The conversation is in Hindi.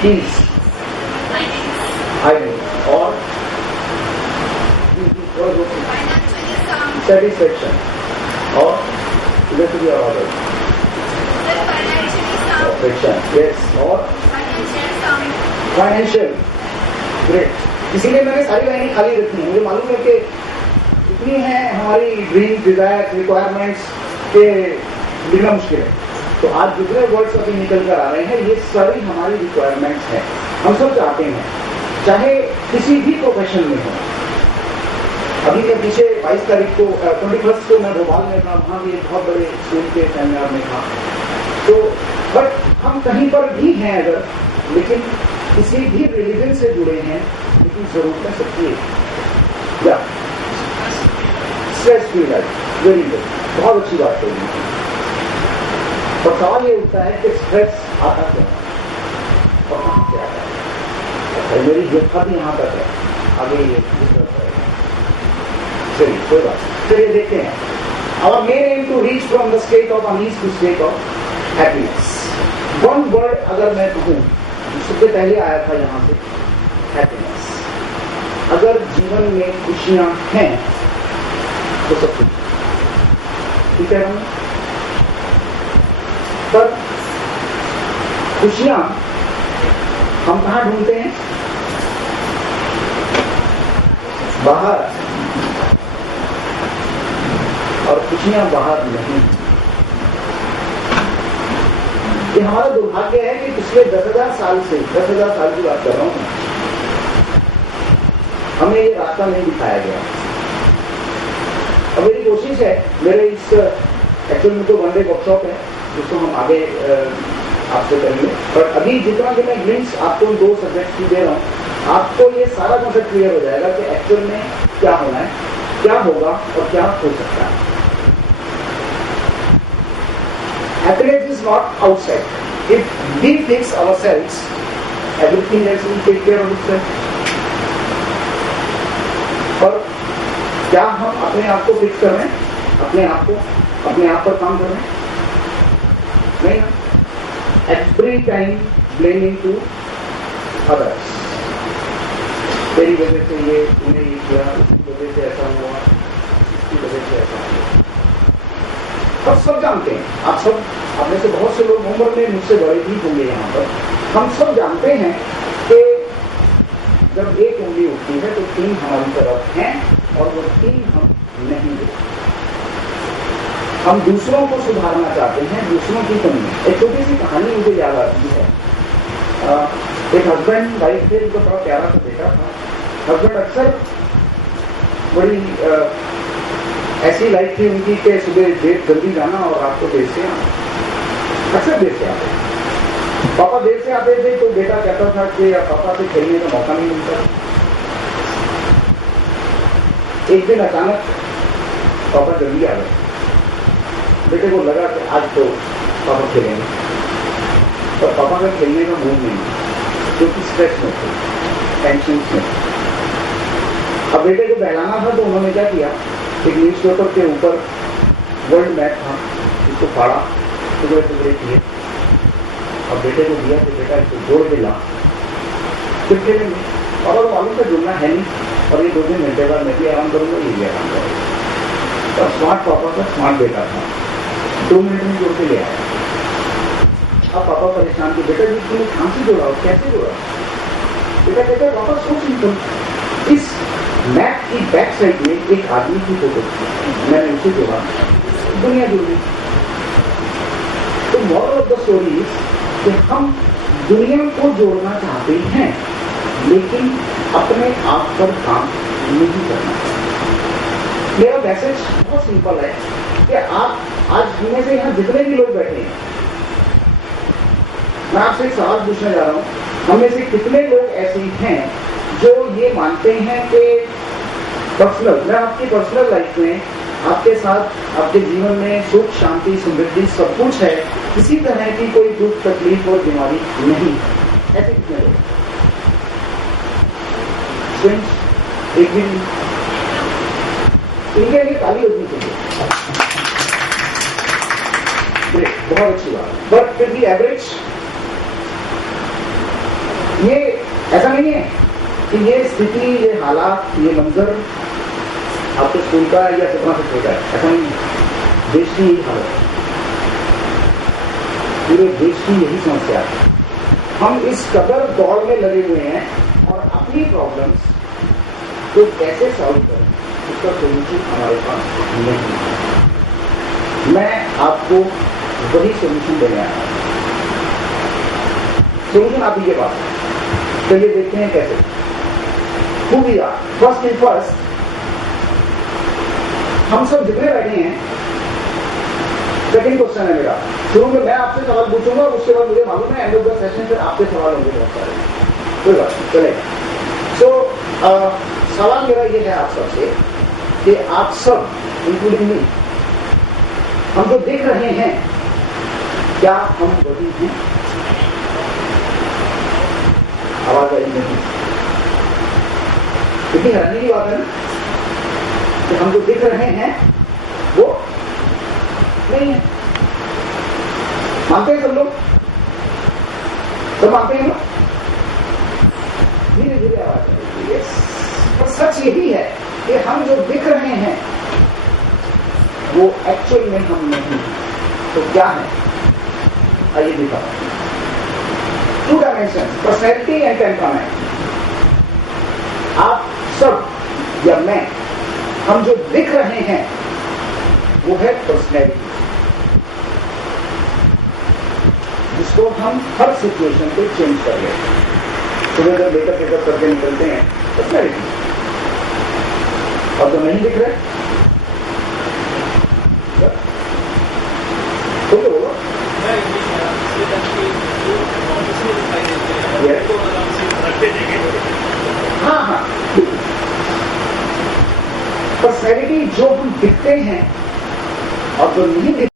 Peace. Finance. और satisfaction. और इधर से भी आवाज है. Affection. Yes. और फाइनेंशियल. ग्रेट. इसीलिए मैंने सारी लाइनें खाली रखी हैं. मुझे मालूम है कि इतनी है हमारी ड्रीम, डिजायर, रिक्वायरमेंट्स के लिखना मुश्किल है. तो आज जितने वर्ड्स अभी निकल कर आ रहे हैं ये सारी हमारी रिक्वायरमेंट्स हैं. हम सब चाहते हैं, चाहे किसी भी प्रोफेशन में हो. अभी मैं पीछे 22 तारीख को 21 को मैं भोपाल में था. वहाँ भी एक बहुत बड़े स्कूल के सेमिनार में था. तो बट हम कहीं पर भी हैं अगर, लेकिन किसी भी रिलीजन से जुड़े हैं, लेकिन जरूरत है सबकी या stress free life. Very good. बहुत अच्छी बात है. और सवाल ये उठता है कि स्ट्रेस आता क्यों और कहाँ से आता है. मेरी व्यथा भी यहाँ तक है. आगे ये चलिए कोई बात. चलिए देखते हैं. Our main aim to reach from the state of unease to state of happiness. One word अगर मैं कहूँ, सबसे पहले आया था यहाँ से happiness. अगर जीवन में खुशियाँ हैं तो सब कुछ ठीक है. पर खुशियां हम कहाँ ढूंढते हैं? बाहर. और खुशियां बाहर नहीं. ये हमारा दुर्भाग्य है कि पिछले 10,000 साल से, 10,000 साल की बात कर रहा हूं, हमें ये रास्ता नहीं दिखाया गया. अब मेरी कोशिश है, मेरे इस एक्चुअल में तो वन डे वर्कशॉप है जिसको हम आगे आपसे करेंगे. पर अभी जितना कि मैं ग्लिम्स आपको 2 सब्जेक्ट की दे रहा हूँ, आपको ये सारा कॉन्सेप्ट क्लियर हो जाएगा कि एक्चुअल में क्या होना है, क्या होगा और क्या हो सकता है. Happiness is not outside. If we fix ourselves, everything else will take care of itself. और क्या हम अपने आप को फिक्स कर रहे हैं? अपने आप पर काम कर रहे हैं? नहीं. Every time blaming to others. तेरी वजह से ये, तूने ये किया, उसकी वजह से ऐसा हुआ, इसकी वजह से ऐसा हुआ. अब सब जानते हैं, आप सब, आप में से बहुत से लोग उम्र में मुझसे बड़े भी होंगे यहाँ पर. हम सब जानते हैं कि जब एक उंगली उठती है तो 3 हमारी तरफ हैं और वो 3 हम नहीं देते. हम दूसरों को सुधारना चाहते हैं, दूसरों की कमी. एक छोटी सी कहानी मुझे याद आती है. एक हस्बैंड वाइफ थे, उनका बड़ा प्यारा सा बेटा था. हस्बैंड अक्सर बड़ी ऐसी लाइफ थी उनकी कि सुबह देर जल्दी जाना और रात को देर से आना. अक्सर देर से आते. पापा देर से आते थे तो बेटा कहता था कि पापा से खेलने का मौका नहीं मिलता. एक दिन अचानक पापा जल्दी आ गए. बेटे को लगा कि आज तो पापा खेलेंगे, पर पापा का खेलने का मूड नहीं, क्योंकि स्ट्रेस में थे, टेंशन में. अब बेटे को बहलाना था तो उन्होंने क्या किया, एक न्यूज़पेपर के ऊपर वर्ल्ड मैप था, उसको फाड़ा, टुकड़े टुकड़े किए. अब बेटे को दिया कि बेटा इसको जोड़ के ला, फिर खेलेंगे. और मालूम से जुड़ना है नहीं, और ये 2-3 घंटे बाद मैं भी आराम करूंगा, ये भी आराम करूंगा. और स्मार्ट पापा का स्मार्ट बेटा था, 2 मिनट में जोड़ के ले आया. अब पापा परेशान थे, बेटा जी तुमने कहाँ से जोड़ा, कैसे जोड़ा? बेटा कहता पापा सो सिंपल, इस मैप की बैक साइड में एक आदमी की फोटो थी, मैंने उसे जोड़ा, दुनिया जुड़ गई. तो moral of the story is कि हम दुनिया को जोड़ना चाहते हैं, लेकिन अपने आप पर काम नहीं करना. मेरा मैसेज बहुत सिंपल है कि आप आज में से यहाँ जितने भी लोग बैठे हैं, मैं आपसे एक सवाल पूछने जा रहा हूँ. हम में से कितने लोग ऐसे हैं जो ये मानते हैं कि पर्सनल, मैं आपकी पर्सनल लाइफ में आपके साथ, आपके जीवन में सुख, शांति, समृद्धि सब कुछ है, किसी तरह की कोई दुख, तकलीफ और बीमारी नहीं? ऐसे कितने लोग? एक भी इनके लिए ताली होनी चाहिए. बहुत अच्छी बात. बट फिर भी एवरेज ये ऐसा नहीं है कि ये स्थिति, ये हालात, ये मंजर आपके स्कूल का या सपना से छोटा है, ऐसा नहीं है। देश की यही हालत है, पूरे देश की यही समस्या है। हम इस कदर दौड़ में लगे हुए हैं और अपनी प्रॉब्लम्स को कैसे सॉल्व करें उसका सोल्यूशन हमारे पास नहीं है। मैं आपको वही सोल्यूशन देने आया हूं। सोल्यूशन आप ही के पास है, चलिए देखते हैं कैसे। Who we are? First thing first, हम सब जितने बैठे हैं, सेकंड क्वेश्चन है मेरा। शुरू में मैं आपसे सवाल पूछूंगा और उसके बाद मुझे मालूम है एंड ऑफ द सेशन फिर आपके सवाल होंगे बहुत सारे, कोई बात नहीं, चलेगा। सो सवाल मेरा ये है आप सबसे कि आप सब इंक्लूडिंग मी, हम जो देख रहे हैं क्या हम वही हैं? आवाज आई नहीं? कितनी हैरानी की बात है ना कि हम जो दिख रहे हैं वो नहीं है। मानते हैं सब लोग? सब मानते हैं ना? धीरे धीरे आवाज आएगी। यस, पर सच यही है कि हम जो दिख रहे हैं वो एक्चुअल में हम नहीं हैं। तो क्या है? आइए दिखा। 2 डायमेंशन, पर्सनैलिटी एंड टेम्परामेंट। आप सब या मैं, हम जो दिख रहे हैं वो है पर्सनैलिटी, जिसको हम हर सिचुएशन पे चेंज कर लेते हैं। सुबह जब लेकर पिकअप करके निकलते हैं, पर्सनैलिटी। और जो नहीं दिख रहे तो बोलो। हाँ हाँ, पर्सनैलिटी जो हम दिखते हैं और जो नहीं दिखते